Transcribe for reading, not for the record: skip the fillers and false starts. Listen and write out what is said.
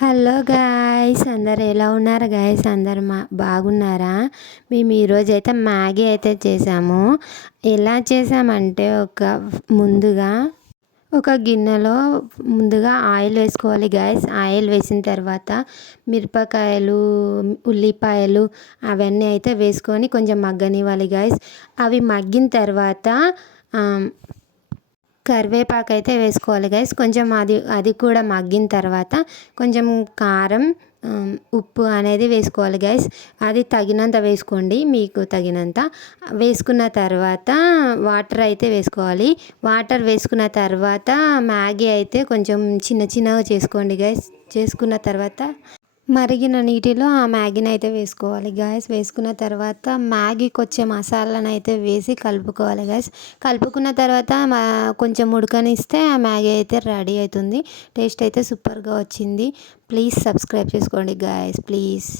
Hello guys, అందరు ఎలా ఉన్నారు గాయ్స్? అందరు బాగున్నారా? మేము ఈరోజు అయితే మ్యాగీ అయితే చేసాము. ఎలా చేసామంటే ముందుగా ఒక గిన్నెలో ముందుగా ఆయిల్ వేసుకోవాలి గాయ్స్. ఆయిల్ వేసిన తర్వాత మిరపకాయలు, ఉల్లిపాయలు అవన్నీ అయితే వేసుకొని కొంచెం మగ్గనివ్వాలి గాయ్స్. అవి మగ్గిన తర్వాత కరివేపాకు అయితే వేసుకోవాలి గైస్. కొంచెం అది కూడా మగ్గిన తర్వాత కొంచెం కారం, ఉప్పు అనేది వేసుకోవాలి గైస్. అది తగినంత వేసుకోండి, మీకు తగినంత. వేసుకున్న తర్వాత వాటర్ అయితే వేసుకోవాలి. వాటర్ వేసుకున్న తర్వాత మ్యాగీ అయితే కొంచెం చిన్న చిన్నగా చేసుకోండి గైస్. చేసుకున్న తర్వాత మరిగిన నీటిలో ఆ మ్యాగీని అయితే వేసుకోవాలి గాయస్. వేసుకున్న తర్వాత మ్యాగీకి వచ్చే మసాలాను అయితే వేసి కలుపుకోవాలి గాయస్. కలుపుకున్న తర్వాత కొంచెం ఉడకనిస్తే ఆ మ్యాగీ అయితే రెడీ అవుతుంది. టేస్ట్ అయితే సూపర్గా వచ్చింది. ప్లీజ్ సబ్స్క్రైబ్ చేసుకోండి గాయస్, ప్లీజ్.